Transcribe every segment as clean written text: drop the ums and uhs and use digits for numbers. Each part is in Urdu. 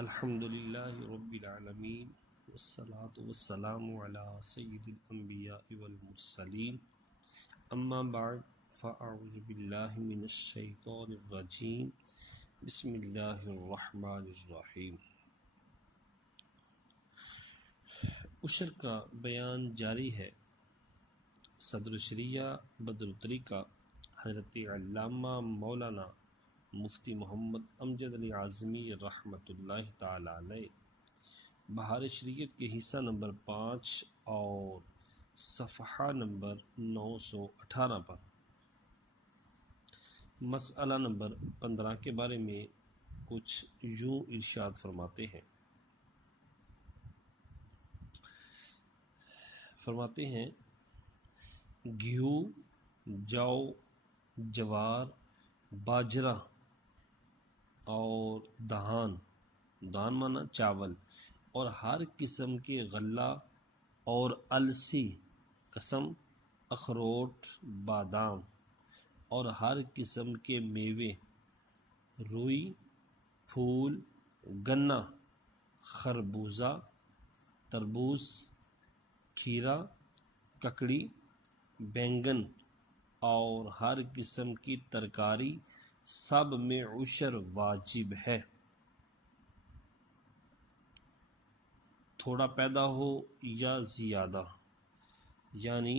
الحمد للہ رب العالمین والصلاة والسلام علی سید الانبیاء والمرسلین اما بعد فاعوذ باللہ من الشیطان الرجیم بسم اللہ الرحمن الرحیم۔ عشر کا بیان جاری ہے۔ صدر شریعہ بدر الطریقہ حضرت علامہ مولانا مفتی محمد امجد علی اعظمی رحمۃ اللہ تعالی علیہ بہار شریعت کے حصہ نمبر 5 اور صفحہ نمبر 918 پر مسئلہ نمبر 15 کے بارے میں کچھ یوں ارشاد فرماتے ہیں گیہوں، جو، جوار، باجرہ اور دھان مانا چاول اور ہر قسم کے غلہ اور السی قسم اخروٹ، بادام اور ہر قسم کے میوے، روئی، پھول، گنا، خربوزہ، تربوز، کھیرا، ککڑی، بینگن اور ہر قسم کی ترکاری سب میں عشر واجب ہے۔ تھوڑا پیدا ہو یا زیادہ، یعنی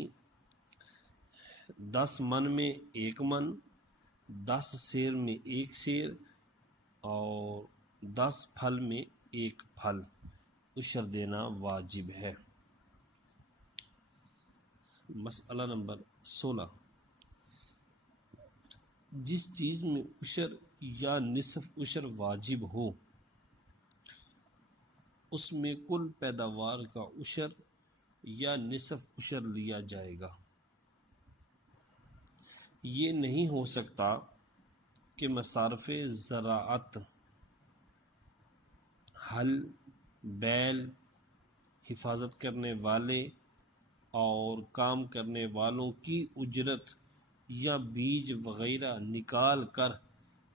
10 من میں 1 من، 10 سیر میں 1 سیر اور 10 پھل میں 1 پھل عشر دینا واجب ہے۔ مسئلہ نمبر 16، جس چیز میں عشر یا نصف عشر واجب ہو اس میں کل پیداوار کا عشر یا نصف عشر لیا جائے گا۔ یہ نہیں ہو سکتا کہ مصارف زراعت، ہل، بیل، حفاظت کرنے والے اور کام کرنے والوں کی اجرت یا بیج وغیرہ نکال کر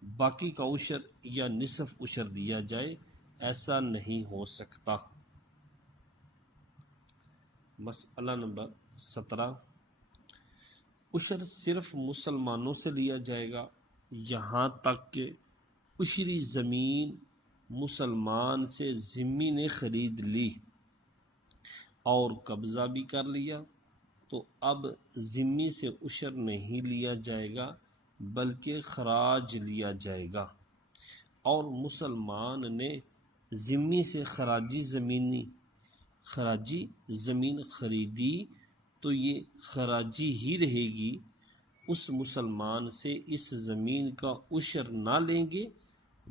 باقی کا عشر یا نصف عشر دیا جائے، ایسا نہیں ہو سکتا۔ مسئلہ نمبر 17، عشر صرف مسلمانوں سے لیا جائے گا یہاں تک کہ عشری زمین مسلمان سے ذمہ نے خرید لی اور قبضہ بھی کر لیا تو اب ذمہ سے عشر نہیں لیا جائے گا بلکہ خراج لیا جائے گا، اور مسلمان نے ذمہ سے خراجی زمین خریدی تو یہ خراجی ہی رہے گی، اس مسلمان سے اس زمین کا عشر نہ لیں گے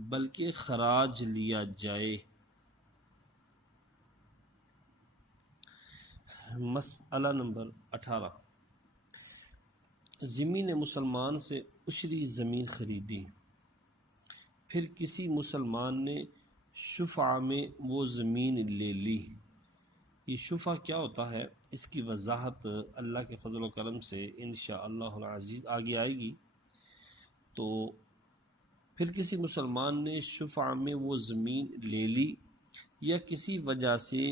بلکہ خراج لیا جائے۔ مسئلہ نمبر 18، ذمہ نے مسلمان سے عشری زمین خریدی، پھر کسی مسلمان نے شفعہ میں وہ زمین لے لی۔ یہ شفعہ کیا ہوتا ہے اس کی وضاحت اللہ کے فضل و کرم سے انشاءاللہ العزیز آگے آئے گی۔ تو پھر کسی مسلمان نے شفعہ میں وہ زمین لے لی یا کسی وجہ سے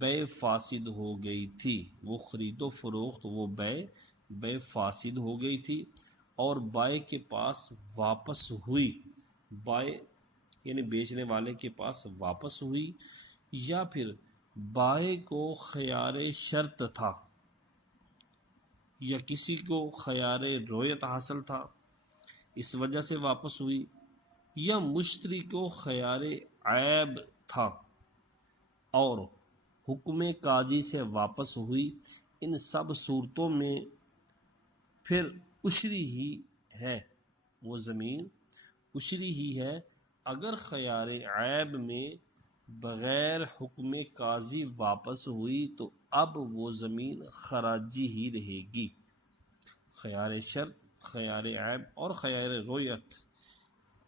بیع فاسد ہو گئی تھی، وہ خرید و فروخت، وہ بیع فاسد ہو گئی تھی اور بائع کے پاس واپس ہوئی، بائع یعنی بیچنے والے کے پاس واپس ہوئی، یا پھر بائع کو خیار شرط تھا یا کسی کو خیار رویت حاصل تھا اس وجہ سے واپس ہوئی، یا مشتری کو خیار عیب تھا اور حکم قاضی سے واپس ہوئی، ان سب صورتوں میں پھر عشری ہی ہے، وہ زمین عشری ہی ہے۔ اگر خیار عیب میں بغیر حکم قاضی واپس ہوئی تو اب وہ زمین خراجی ہی رہے گی۔ خیار شرط، خیار عیب اور خیار رویت،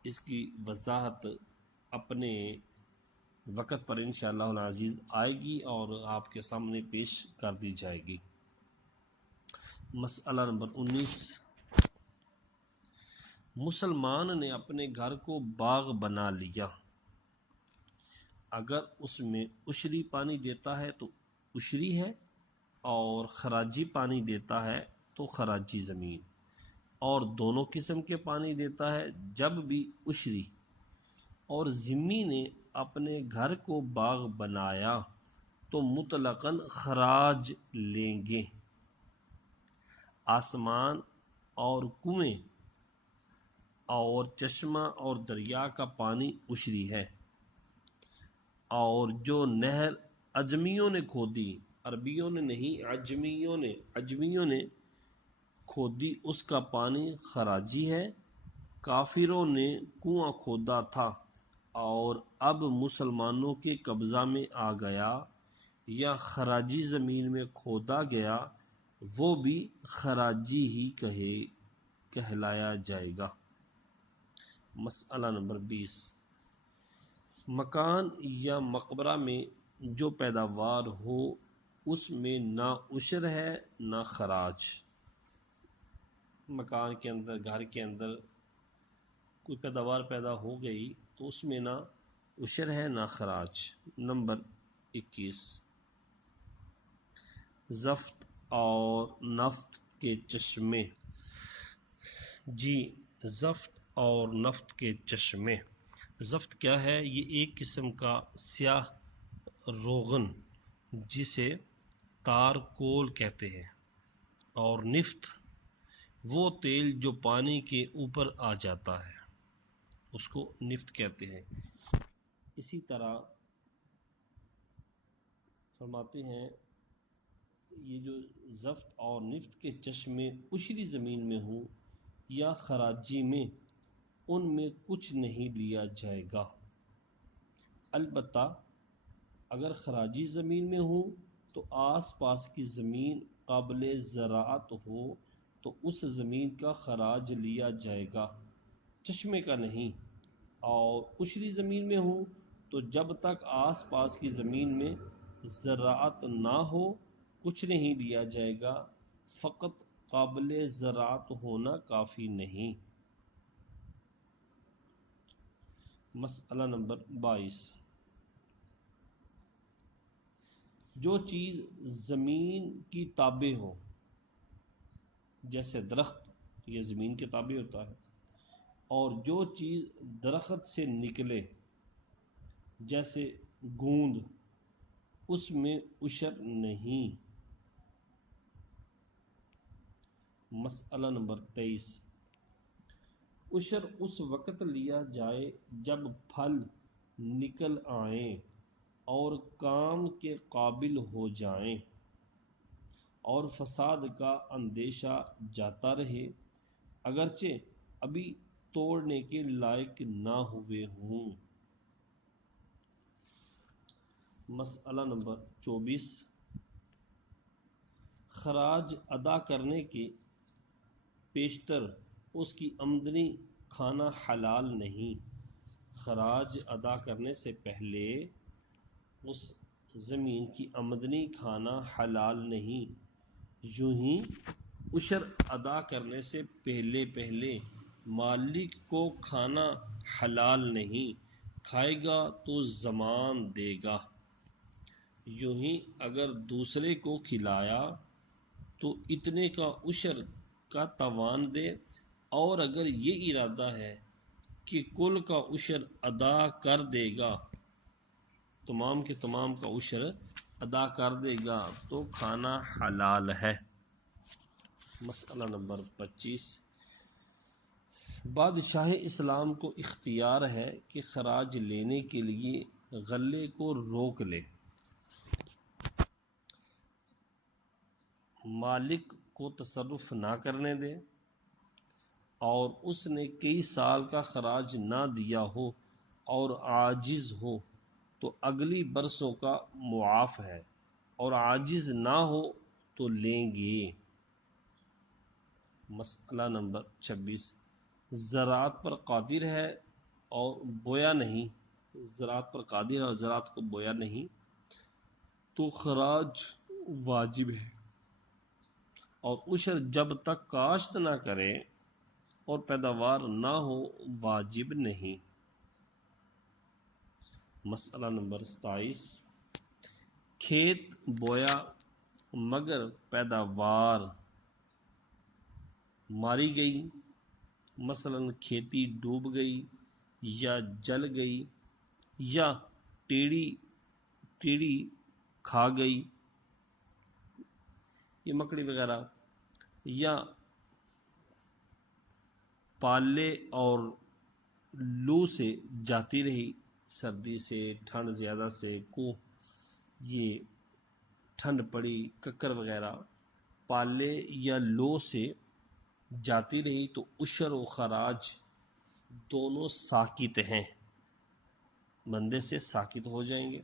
اس کی وضاحت اپنے وقت پر انشاءاللہ العزیز آئے گی اور آپ کے سامنے پیش کر دی جائے گی۔ مسئلہ نمبر 19، مسلمان نے اپنے گھر کو باغ بنا لیا اگر اس میں عشری پانی دیتا ہے تو عشری ہے، اور خراجی پانی دیتا ہے تو خراجی زمین، اور دونوں قسم کے پانی دیتا ہے جب بھی عشری، اور ذمہ نے اپنے گھر کو باغ بنایا تو مطلقاً خراج لیں گے۔ آسمان اور کنویں اور چشمہ اور دریا کا پانی عشری ہے، اور جو نہر اجمیوں نے کھودی، عربیوں نے نہیں، اجمیوں نے کھودی، اس کا پانی خراجی ہے۔ کافروں نے کنواں کھودا تھا اور اب مسلمانوں کے قبضہ میں آ گیا یا خراجی زمین میں کھودا گیا، وہ بھی خراجی ہی کہلایا جائے گا۔ مسئلہ نمبر 20، مکان یا مقبرہ میں جو پیداوار ہو اس میں نہ عشر ہے نہ خراج۔ مکان کے اندر، گھر کے اندر کوئی پیداوار پیدا ہو گئی تو اس میں نہ عشر ہے نہ خراج۔ نمبر 21، زفت اور نفت کے چشمے۔ جی، زفت اور نفت کے چشمے۔ زفت کیا ہے؟ یہ ایک قسم کا سیاہ روغن جسے تارکول کہتے ہیں، اور نفت وہ تیل جو پانی کے اوپر آ جاتا ہے اس کو نفت کہتے ہیں۔ اسی طرح فرماتے ہیں یہ جو زفت اور نفت کے چشمے عشری زمین میں ہوں یا خراجی میں، ان میں کچھ نہیں لیا جائے گا، البتہ اگر خراجی زمین میں ہوں تو آس پاس کی زمین قابل زراعت ہو تو اس زمین کا خراج لیا جائے گا، چشمے کا نہیں۔ اور عشری زمین میں ہوں تو جب تک آس پاس کی زمین میں زراعت نہ ہو کچھ نہیں لیا جائے گا، فقط قابل زراعت ہونا کافی نہیں۔ مسئلہ نمبر 22، جو چیز زمین کی تابع ہو، جیسے درخت یہ زمین کے تابع ہوتا ہے، اور جو چیز درخت سے نکلے جیسے گوند، اس میں عشر نہیں۔ مسئلہ نمبر 23، عشر اس وقت لیا جائے جب پھل نکل آئیں اور کام کے قابل ہو جائیں اور فساد کا اندیشہ جاتا رہے، اگرچہ ابھی توڑنے کے لائق نہ ہوئے ہوں۔ مسئلہ نمبر 24، خراج ادا کرنے کے پیشتر اس کی آمدنی کھانا حلال نہیں۔ خراج ادا کرنے سے پہلے اس زمین کی آمدنی کھانا حلال نہیں۔ یوں ہی عشر ادا کرنے سے پہلے مالک کو کھانا حلال نہیں، کھائے گا تو ضمان دے گا۔ یوں ہی اگر دوسرے کو کھلایا تو اتنے کا عشر کا تاوان دے، اور اگر یہ ارادہ ہے کہ کل کا عشر ادا کر دے گا، تمام کے تمام کا عشر ادا کر دے گا تو کھانا حلال ہے۔ مسئلہ نمبر 25، بادشاہ اسلام کو اختیار ہے کہ خراج لینے کے لیے غلے کو روک لے، مالک کو تصرف نہ کرنے دے، اور اس نے کئی سال کا خراج نہ دیا ہو اور عاجز ہو تو اگلی برسوں کا معاف ہے، اور عاجز نہ ہو تو لیں گے۔ مسئلہ نمبر 26، زراعت پر قادر ہے اور بویا نہیں، زراعت پر قادر ہے اور زراعت کو بویا نہیں تو خراج واجب ہے، اور عشر جب تک کاشت نہ کرے اور پیداوار نہ ہو واجب نہیں۔ مسئلہ نمبر 27، کھیت بویا مگر پیداوار ماری گئی، مثلا کھیتی ڈوب گئی یا جل گئی یا ٹیڑی کھا گئی، یہ مکڑی وغیرہ، یا پالے اور لو سے جاتی رہی، سردی سے، ٹھنڈ زیادہ سے، کو یہ ٹھنڈ پڑی، ککر وغیرہ، پالے یا لو سے جاتی رہی تو عشر و خراج دونوں ساکت ہیں، بندے سے ساکت ہو جائیں گے،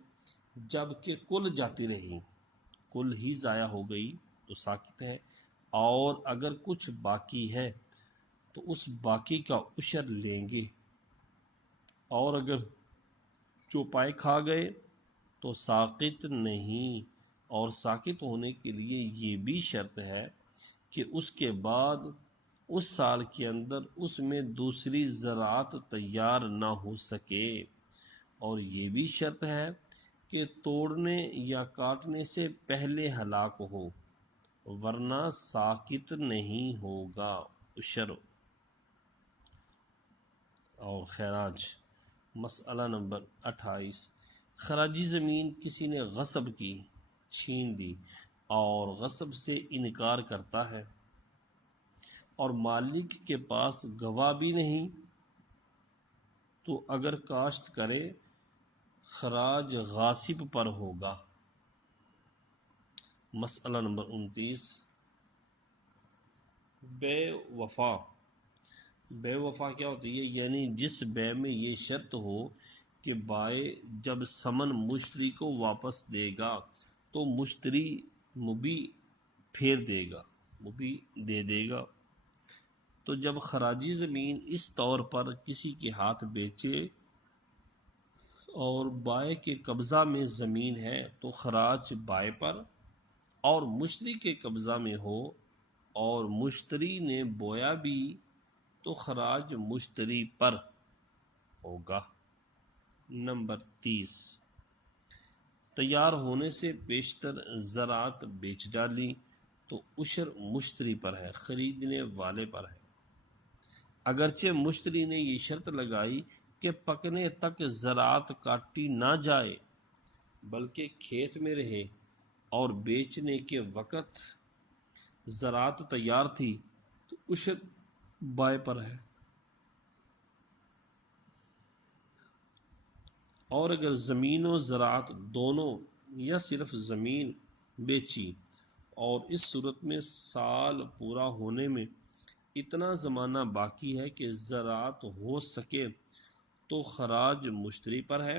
جبکہ کل جاتی رہی، کل ہی ضائع ہو گئی تو ساکت ہے، اور اگر کچھ باقی ہے تو اس باقی کا عشر لیں گے، اور اگر چوپائے کھا گئے تو ساکت نہیں، اور ساکت ہونے کے لیے یہ بھی شرط ہے کہ اس کے بعد اس سال کے اندر اس میں دوسری زراعت تیار نہ ہو سکے، اور یہ بھی شرط ہے کہ توڑنے یا کاٹنے سے پہلے ہلاک ہو، ورنہ ساکت نہیں ہوگا عشر اور خراج۔ مسئلہ نمبر 28، خراجی زمین کسی نے غصب کی، چھین لی، اور غصب سے انکار کرتا ہے اور مالک کے پاس گواہ بھی نہیں، تو اگر کاشت کرے خراج غاصب پر ہوگا۔ مسئلہ نمبر 29، بے وفا۔ بے وفا کیا ہوتی ہے؟ یعنی جس بے میں یہ شرط ہو کہ بائع جب ثمن مشتری کو واپس دے گا تو مشتری مبیع پھیر دے گا، مبیع دے دے گا۔ تو جب خراجی زمین اس طور پر کسی کے ہاتھ بیچے اور بائع کے قبضہ میں زمین ہے تو خراج بائع پر، اور مشتری کے قبضہ میں ہو اور مشتری نے بویا بھی تو خراج مشتری پر ہوگا۔ نمبر 30، تیار ہونے سے پیشتر زراعت بیچ ڈالی تو عشر مشتری پر ہے، خریدنے والے پر ہے، اگرچہ مشتری نے یہ شرط لگائی کہ پکنے تک زراعت کاٹی نہ جائے بلکہ کھیت میں رہے، اور بیچنے کے وقت زراعت تیار تھی تو عشر بائع پر ہے، اور اگر زمین و زراعت دونوں یا صرف زمین بیچی اور اس صورت میں سال پورا ہونے میں اتنا زمانہ باقی ہے کہ زراعت ہو سکے تو خراج مشتری پر ہے،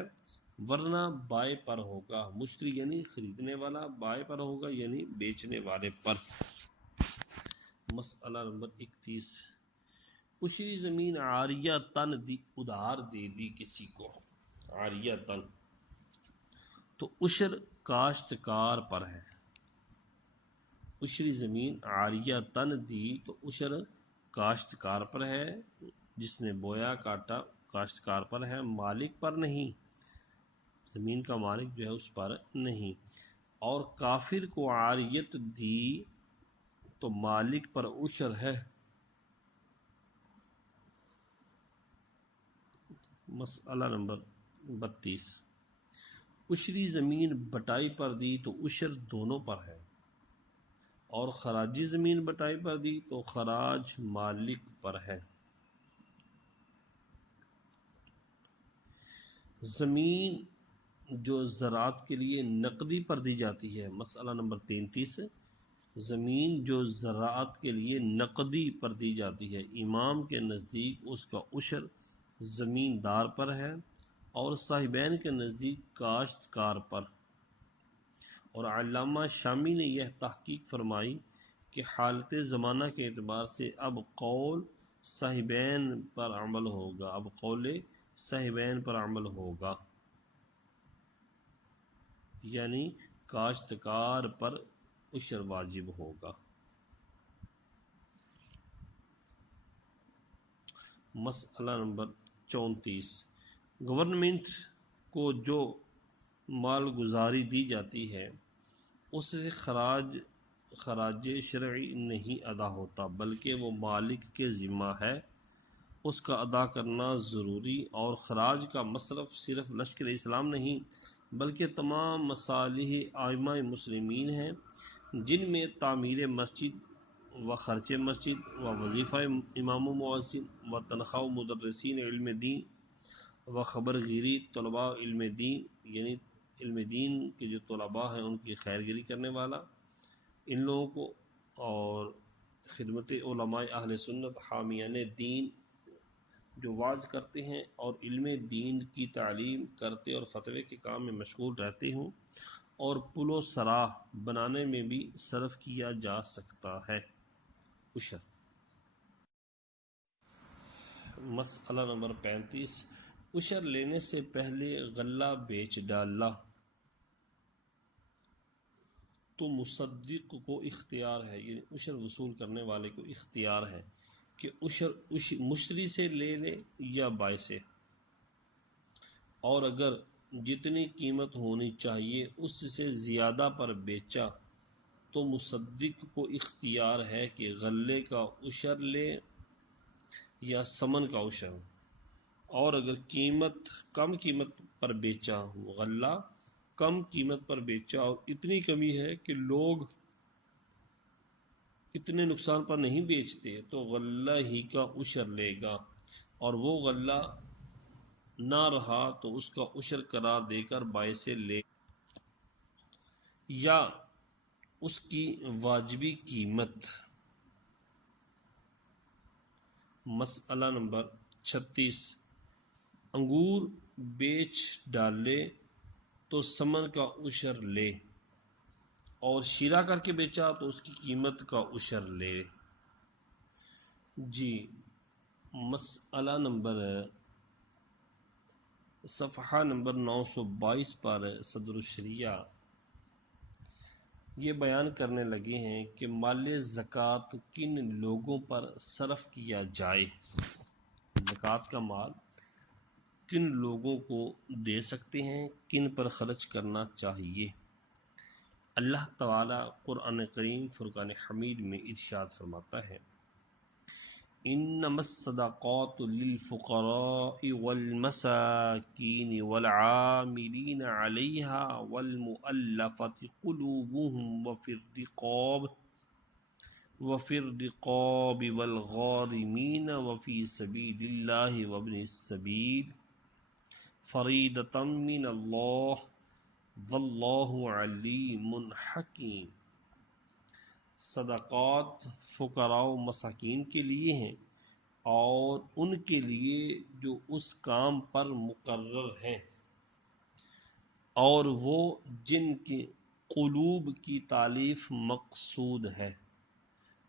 ورنہ بائع پر ہوگا، مشتری یعنی خریدنے والا، بائع پر ہوگا یعنی بیچنے والے پر۔ مسئلہ نمبر 31، اشری زمین عاریہ تن دی، ادھار دے دی کسی کو، عاریہ تن، تو عشر کاشتکار پر ہے، اشری زمین عاریہ تن دی تو عشر کاشتکار پر ہے، جس نے بویا کاٹا کاشتکار پر ہے، مالک پر نہیں، زمین کا مالک جو ہے اس پر نہیں، اور کافر کو عاریت دی تو مالک پر عشر ہے۔ مسئلہ نمبر 32، اشری زمین بٹائی پر دی تو عشر دونوں پر ہے، اور خراجی زمین بٹائی پر دی تو خراج مالک پر ہے۔ زمین جو زراعت کے لیے نقدی پر دی جاتی ہے، مسئلہ نمبر 33، زمین جو زراعت کے لیے نقدی پر دی جاتی ہے، امام کے نزدیک اس کا عشر زمیندار پر ہے اور صاحبین کے نزدیک کاشتکار پر، اور علامہ شامی نے یہ تحقیق فرمائی کہ حالت زمانہ کے اعتبار سے اب قول صاحبین پر عمل ہوگا، اب قول صاحبین پر عمل ہوگا، یعنی کاشتکار پر عشر واجب ہوگا۔ مسئلہ نمبر 34، گورنمنٹ کو جو مال گزاری دی جاتی ہے اس سے خراج شرعی نہیں ادا ہوتا، بلکہ وہ مالک کے ذمہ ہے، اس کا ادا کرنا ضروری۔ اور خراج کا مصرف صرف لشکر اسلام نہیں بلکہ تمام مصالح ائمہ مسلمین ہیں، جن میں تعمیر مسجد و خرچ مسجد و وظیفہ امام و مؤذن و تنخواہ مدرسین علم دین و خبرگیری طلباء علم دین، یعنی علم دین کے جو طلباء ہیں ان کی خیرگیری کرنے والا ان لوگوں کو، اور خدمت علماء اہل سنت حامیان دین جو وعظ کرتے ہیں اور علم دین کی تعلیم کرتے اور فتوے کے کام میں مشغول رہتے ہوں، اور پل و سراہ بنانے میں بھی صرف کیا جا سکتا ہے۔ عشر۔ مسئلہ نمبر 35، عشر لینے سے پہلے غلہ بیچ ڈالنا تو مصدق کو اختیار ہے، یعنی عشر وصول کرنے والے کو اختیار ہے کہ عشر مشتری سے لے لے یا بائع سے، اور اگر جتنی قیمت ہونی چاہیے اس سے زیادہ پر بیچا تو مصدق کو اختیار ہے کہ غلے کا عشر لے یا ثمن کا عشر، اور اگر کم قیمت پر بیچا، غلہ کم قیمت پر بیچا اور اتنی کمی ہے کہ لوگ اتنے نقصان پر نہیں بیچتے تو غلہ ہی کا عشر لے گا، اور وہ غلہ نہ رہا تو اس کا عشر قرار دے کر بائع سے لے یا اس کی واجبی قیمت۔ مسئلہ نمبر 36، انگور بیچ ڈالے تو ثمن کا عشر لے، اور شیرہ کر کے بیچا تو اس کی قیمت کا عشر لے۔ جی، مسئلہ نمبر صفحہ نمبر 922 پر صدر الشریعہ یہ بیان کرنے لگے ہیں کہ مال زکوٰۃ کن لوگوں پر صرف کیا جائے، زکوٰۃ کا مال کن لوگوں کو دے سکتے ہیں، کن پر خرچ کرنا چاہیے۔ اللہ تعالی قرآن کریم فرقان حمید میں ارشاد فرماتا ہے، انما الصدقات للفقراء والمساکین والعاملین علیہا والمؤلفۃ قلوبهم وفی الرقاب والغارمین وفی سبیل اللہ وابن السبیل فریضۃ من اللہ واللہ علیم حکیم۔ صدقات فقراء و مساکین کے لیے ہیں اور ان کے لیے جو اس کام پر مقرر ہیں، اور وہ جن کے قلوب کی تالیف مقصود ہے،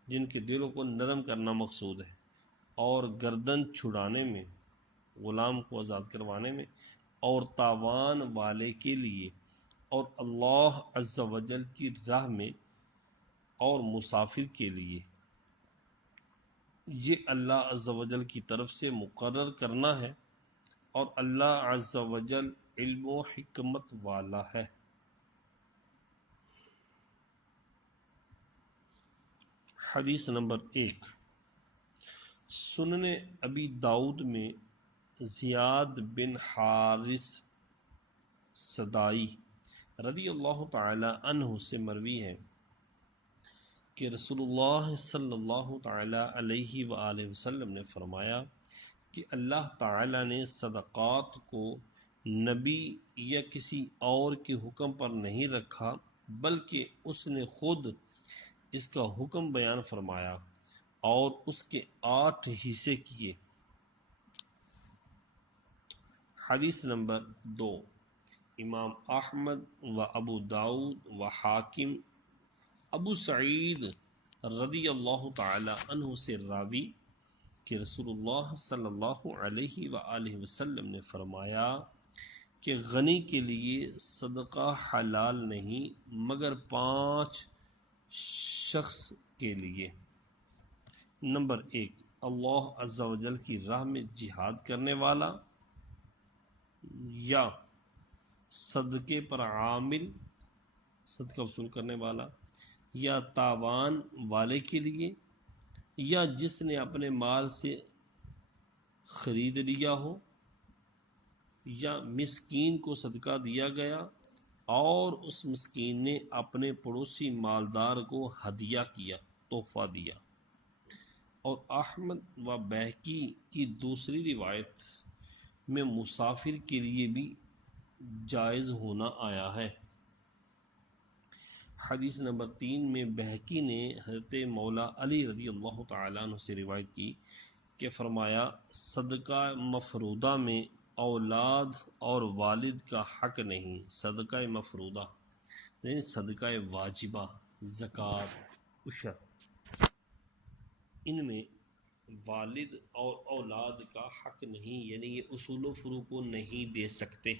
جن کے دلوں کو نرم کرنا مقصود ہے، اور گردن چھڑانے میں، غلام کو آزاد کروانے میں، اور تاوان والے کے لیے، اور اللہ عز و جل کی راہ میں، اور مسافر کے لیے۔ یہ اللہ عز و جل کی طرف سے مقرر کرنا ہے، اور اللہ عز و جل علم و حکمت والا ہے۔ حدیث نمبر 1، سنن ابی داؤد میں زیاد بن حارث صدائی رضی اللہ تعالی عنہ سے مروی ہے کہ رسول اللہ صلی اللہ تعالی علیہ وآلہ وسلم نے فرمایا کہ اللہ تعالی نے صدقات کو نبی یا کسی اور کے حکم پر نہیں رکھا، بلکہ اس نے خود اس کا حکم بیان فرمایا اور اس کے 8 حصے کیے۔ حدیث نمبر 2، امام احمد و ابو داؤد و حاکم ابو سعید رضی اللہ تعالی عنہ سے راوی کہ رسول اللہ صلی اللہ علیہ وآلہ وسلم نے فرمایا کہ غنی کے لیے صدقہ حلال نہیں مگر 5 شخص کے لیے۔ نمبر 1، اللہ عز و جل کی راہ میں جہاد کرنے والا، یا صدقے پر عامل صدقہ وصول کرنے والا، یا تاوان والے کے لیے، یا جس نے اپنے مال سے خرید لیا ہو، یا مسکین کو صدقہ دیا گیا اور اس مسکین نے اپنے پڑوسی مالدار کو ہدیہ کیا، تحفہ دیا۔ اور احمد و بہقی کی دوسری روایت میں مسافر کے لیے بھی جائز ہونا آیا ہے۔ حدیث نمبر 3 میں بہقی نے حضرت مولا علی رضی اللہ تعالیٰ عنہ سے روایت کی کہ فرمایا، صدقہ مفروضہ میں اولاد اور والد کا حق نہیں۔ صدقہ مفروضہ یعنی صدقہ واجبہ، زکوٰۃ، عشر، ان میں والد اور اولاد کا حق نہیں، یعنی یہ اصول و فروع کو نہیں دے سکتے۔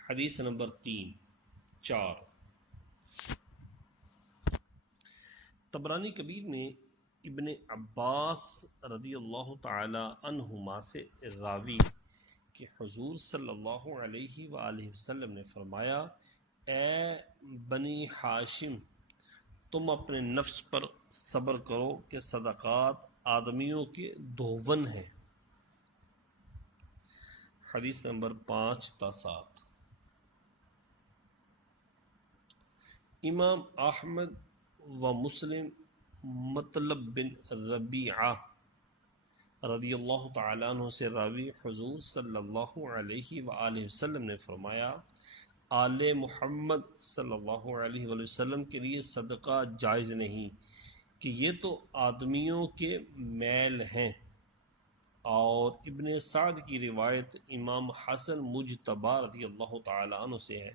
حدیث نمبر 4 طبرانی کبیر میں ابن عباس رضی اللہ تعالی عنہما سے راوی کہ حضور صلی اللہ علیہ وآلہ وسلم نے فرمایا، اے بنی ہاشم، تم اپنے نفس پر صبر کرو کہ صدقات آدمیوں کے دھون ہیں۔ حدیث نمبر 5 تا 7۔ امام احمد و مسلم مطلب بن ربیعہ رضی اللہ تعالیٰ عنہ سے راوی حضور صلی اللہ علیہ وآلہ وسلم نے فرمایا، آل محمد صلی اللہ علیہ وآلہ وسلم کے لیے صدقہ جائز نہیں کہ یہ تو آدمیوں کے میل ہیں۔ اور ابن سعد کی روایت امام حسن مجتبی رضی اللہ تعالیٰ عنہ سے ہے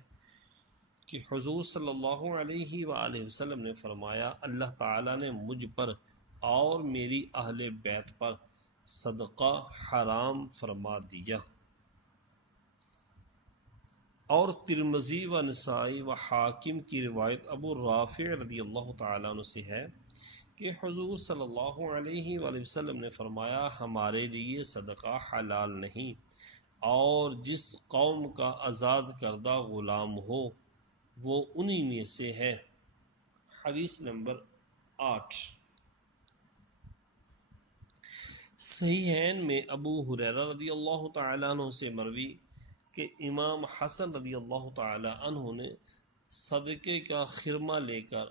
کہ حضور صلی اللہ علیہ وآلہ وسلم نے فرمایا، اللہ تعالیٰ نے مجھ پر اور میری اہل بیت پر صدقہ حرام فرما دیا۔ اور ترمذی و نسائی و حاکم کی روایت ابو رافع رضی اللہ تعالیٰ عنہ سے ہے کہ حضور صلی اللہ علیہ وآلہ وسلم نے فرمایا، ہمارے لیے صدقہ حلال نہیں، اور جس قوم کا آزاد کردہ غلام ہو وہ انہی میں سے ہے۔ حدیث نمبر 8۔ صحیحین میں ابو ہریرہ رضی اللہ تعالیٰ عنہ سے مروی کہ امام حسن رضی اللہ تعالیٰ عنہ نے صدقے کا خرمہ لے کر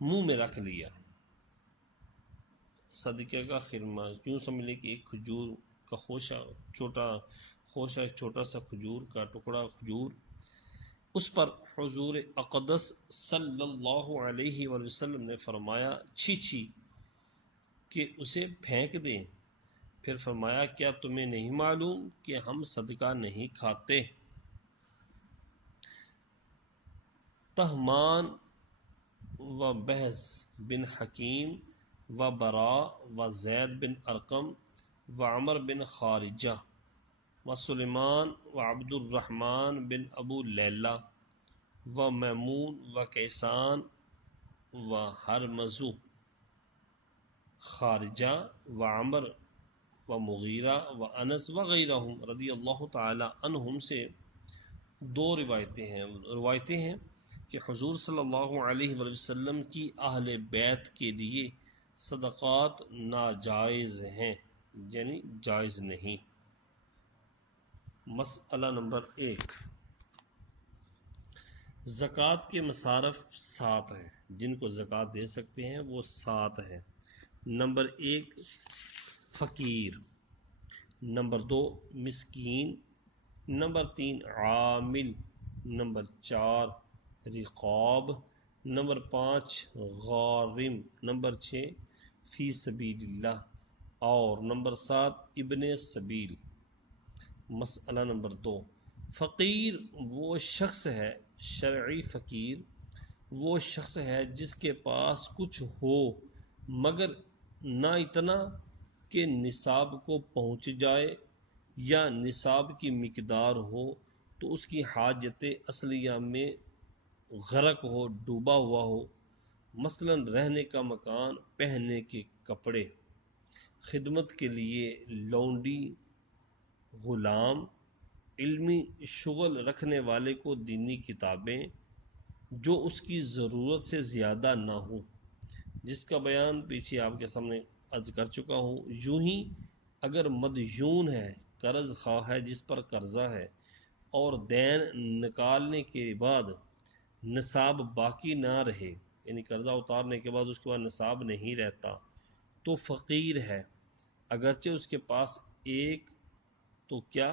منہ میں رکھ لیا۔ صدقے کا خرمہ کیوں سمجھ لے کہ ایک کھجور کا خوشہ، چھوٹا سا کھجور کا ٹکڑا کھجور، اس پر حضور اقدس صلی اللہ علیہ وآلہ وسلم نے فرمایا، چھی کہ اسے پھینک دیں۔ پھر فرمایا، کیا تمہیں نہیں معلوم کہ ہم صدقہ نہیں کھاتے؟ تہمان و بہز بن حکیم و براء و زید بن ارقم و عمر بن خارجہ و سلیمان و عبد الرحمن بن ابو لیلہ و میمون و کیسان و ہرمزو، خارجہ و عمر و مغیرہ و انس وغیرہم رضی اللہ تعالی عنہم سے دو روایتیں ہیں کہ حضور صلی اللہ علیہ وآلہ وسلم کی اہل بیت کے لیے صدقات ناجائز ہیں، یعنی جائز نہیں۔ مسئلہ نمبر 1، زکوٰۃ کے مصارف 7 ہیں، جن کو زکوٰۃ دے سکتے ہیں وہ 7 ہیں۔ نمبر 1 فقیر، نمبر 2 مسکین، نمبر 3 عامل، نمبر 4 رقاب، نمبر 5 غارم، نمبر 6 فی سبیل اللہ، اور نمبر 7 ابن سبیل۔ مسئلہ نمبر 2، فقیر وہ شخص ہے، شرعی فقیر وہ شخص ہے جس کے پاس کچھ ہو مگر نہ اتنا کہ نصاب کو پہنچ جائے، یا نصاب کی مقدار ہو تو اس کی حاجت اصلیہ میں غرق ہو، ڈوبا ہوا ہو، مثلا رہنے کا مکان، پہننے کے کپڑے، خدمت کے لیے لونڈی، غلام، علمی شغل رکھنے والے کو دینی کتابیں جو اس کی ضرورت سے زیادہ نہ ہوں، جس کا بیان پیچھے آپ کے سامنے عرض کر چکا ہوں۔ یوں ہی اگر مدیون ہے، قرض خواہ ہے جس پر قرضہ ہے، اور دین نکالنے کے بعد نصاب باقی نہ رہے، یعنی قرضہ اتارنے کے بعد اس کے بعد نصاب نہیں رہتا، تو فقیر ہے، اگرچہ اس کے پاس ایک تو کیا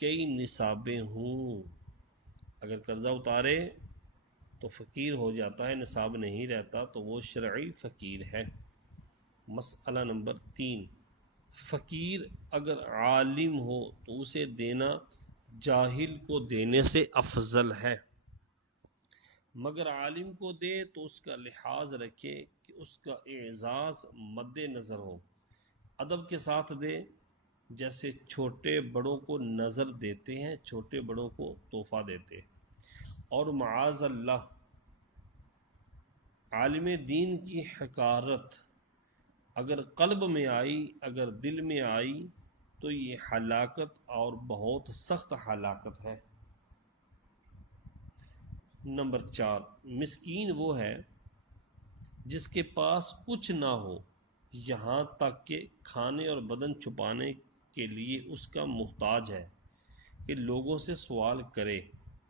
کئی نصابیں ہوں۔ اگر قرضہ اتارے تو فقیر ہو جاتا ہے، نصاب نہیں رہتا تو وہ شرعی فقیر ہے۔ مسئلہ نمبر 3، فقیر اگر عالم ہو تو اسے دینا جاہل کو دینے سے افضل ہے، مگر عالم کو دے تو اس کا لحاظ رکھے کہ اس کا اعزاز مد نظر ہو، ادب کے ساتھ دے، جیسے چھوٹے بڑوں کو نظر دیتے ہیں، چھوٹے بڑوں کو تحفہ دیتے ہیں۔ اور معاذ اللہ عالم دین کی حقارت اگر قلب میں آئی، اگر دل میں آئی تو یہ ہلاکت اور بہت سخت ہلاکت ہے۔ نمبر 4، مسکین وہ ہے جس کے پاس کچھ نہ ہو، یہاں تک کہ کھانے اور بدن چھپانے کے لیے اس کا محتاج ہے کہ لوگوں سے سوال کرے،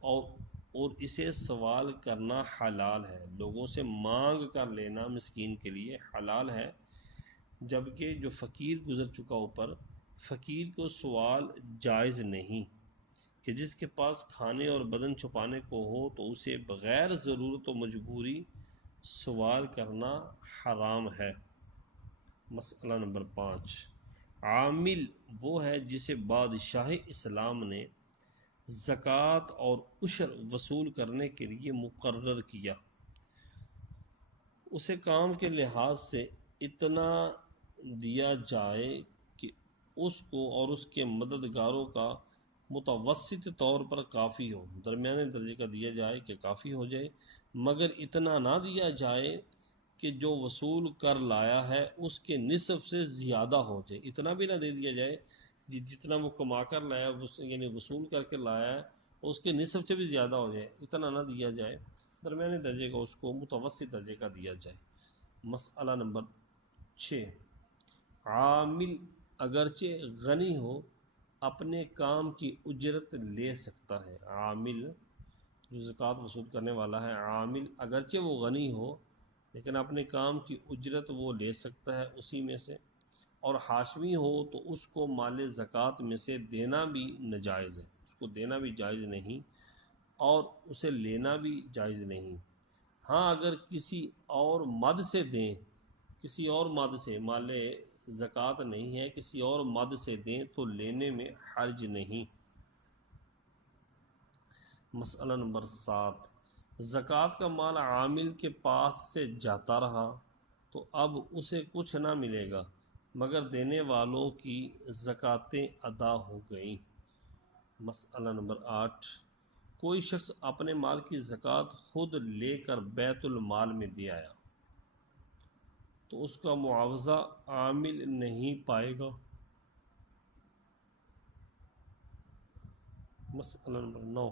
اور اسے سوال کرنا حلال ہے، لوگوں سے مانگ کر لینا مسکین کے لیے حلال ہے، جبکہ جو فقیر گزر چکا اوپر، فقیر کو سوال جائز نہیں، کہ جس کے پاس کھانے اور بدن چھپانے کو ہو تو اسے بغیر ضرورت و مجبوری سوال کرنا حرام ہے۔ مسئلہ نمبر 5، عامل وہ ہے جسے بادشاہ اسلام نے زکوٰۃ اور عشر وصول کرنے کے لیے مقرر کیا، اسے کام کے لحاظ سے اتنا دیا جائے کہ اس کو اور اس کے مددگاروں کا متوسط طور پر کافی ہو، درمیانے درجے کا دیا جائے کہ کافی ہو جائے، مگر اتنا نہ دیا جائے کہ جو وصول کر لایا ہے اس کے نصف سے زیادہ ہو جائے، اتنا بھی نہ دے دیا جائے جتنا وہ کما کر لایا، یعنی وصول کر کے لایا ہے اس کے نصف سے بھی زیادہ ہو جائے، اتنا نہ دیا جائے، درمیانے درجے کا اس کو متوسط درجے کا دیا جائے۔ مسئلہ نمبر 6، عامل اگرچہ غنی ہو اپنے کام کی اجرت لے سکتا ہے، عامل جو زکوٰۃ وصول کرنے والا ہے، عامل اگرچہ وہ غنی ہو لیکن اپنے کام کی اجرت وہ لے سکتا ہے اسی میں سے، اور ہاشمی ہو تو اس کو مال زکوٰۃ میں سے دینا بھی ناجائز ہے، اس کو دینا بھی جائز نہیں اور اسے لینا بھی جائز نہیں۔ ہاں اگر کسی اور مد سے دیں، کسی اور مد سے، مال زکوٰۃ نہیں ہے کسی اور مد سے دیں تو لینے میں حرج نہیں۔ مسئلہ نمبر 7، زکوٰۃ کا مال عامل کے پاس سے جاتا رہا تو اب اسے کچھ نہ ملے گا مگر دینے والوں کی زکوٰتیں ادا ہو گئیں۔ مسئلہ نمبر 8، کوئی شخص اپنے مال کی زکوٰۃ خود لے کر بیت المال میں دے آیا تو اس کا معاوضہ عامل نہیں پائے گا۔ مسئلہ نمبر 9،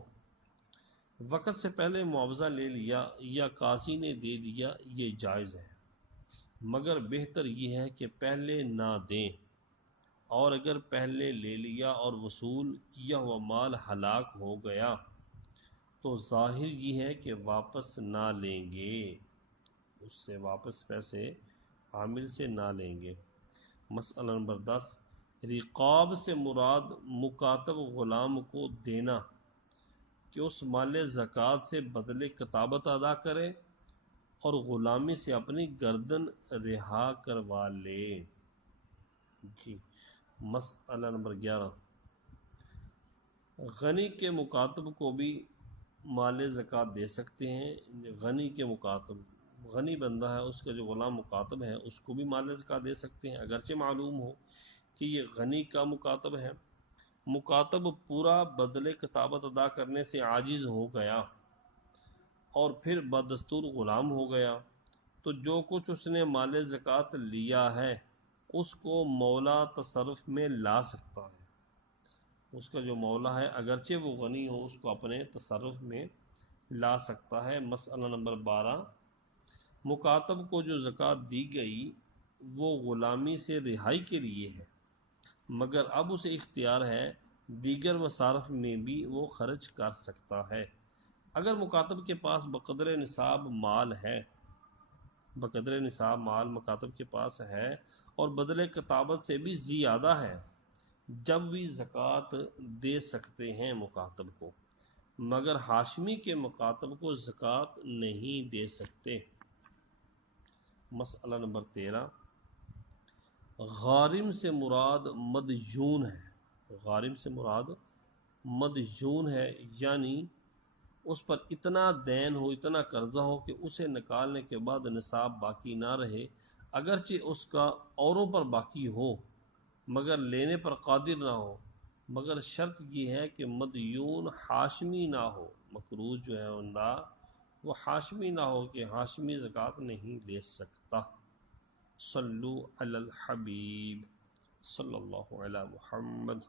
وقت سے پہلے معاوضہ لے لیا یا قاضی نے دے دیا یہ جائز ہے، مگر بہتر یہ ہے کہ پہلے نہ دیں، اور اگر پہلے لے لیا اور وصول کیا ہوا مال ہلاک ہو گیا تو ظاہر یہ ہے کہ واپس نہ لیں گے، اس سے واپس پیسے عامل سے نہ لیں گے۔ مسئلہ نمبر 10، رقاب سے مراد مکاتب غلام کو دینا کہ اس مال زکوٰۃ سے بدلے کتابت ادا کرے اور غلامی سے اپنی گردن رہا کروا لے۔ جی مسئلہ نمبر 11، غنی کے مکاتب کو بھی مال زکوٰۃ دے سکتے ہیں، غنی کے مکاتب، غنی بندہ ہے اس کا جو غلام مکاتب ہے اس کو بھی مال زکوٰۃ دے سکتے ہیں، اگرچہ معلوم ہو کہ یہ غنی کا مکاتب ہے، مکاتب پورا بدلے کتابت ادا کرنے سے عاجز ہو گیا اور پھر بدستور غلام ہو گیا تو جو کچھ اس نے مال زکوٰۃ لیا ہے اس کو مولا تصرف میں لا سکتا ہے، اس کا جو مولا ہے اگرچہ وہ غنی ہو اس کو اپنے تصرف میں لا سکتا ہے۔ مسئلہ نمبر 12، مکاتب کو جو زکوٰۃ دی گئی وہ غلامی سے رہائی کے لیے ہے، مگر اب اسے اختیار ہے دیگر مصارف میں بھی وہ خرچ کر سکتا ہے۔ اگر مکاتب کے پاس بقدر نصاب مال ہے، بقدر نصاب مال مکاتب کے پاس ہے اور بدلے کتابت سے بھی زیادہ ہے، جب بھی زکوٰۃ دے سکتے ہیں مکاتب کو، مگر ہاشمی کے مکاتب کو زکوٰۃ نہیں دے سکتے۔ مسئلہ نمبر 13، غارم سے مراد مدیون ہے، غارم سے مراد مدیون ہے، یعنی اس پر اتنا دین ہو، اتنا قرضہ ہو کہ اسے نکالنے کے بعد نصاب باقی نہ رہے، اگرچہ اس کا اوروں پر باقی ہو مگر لینے پر قادر نہ ہو، مگر شرط یہ ہے کہ مدیون ہاشمی نہ ہو، مقروض جو ہے اندھا وہ ہاشمی نہ ہو کہ ہاشمی زکوٰۃ نہیں لے سکتا۔ صلو علی الحبیب صلی اللہ علی محمد۔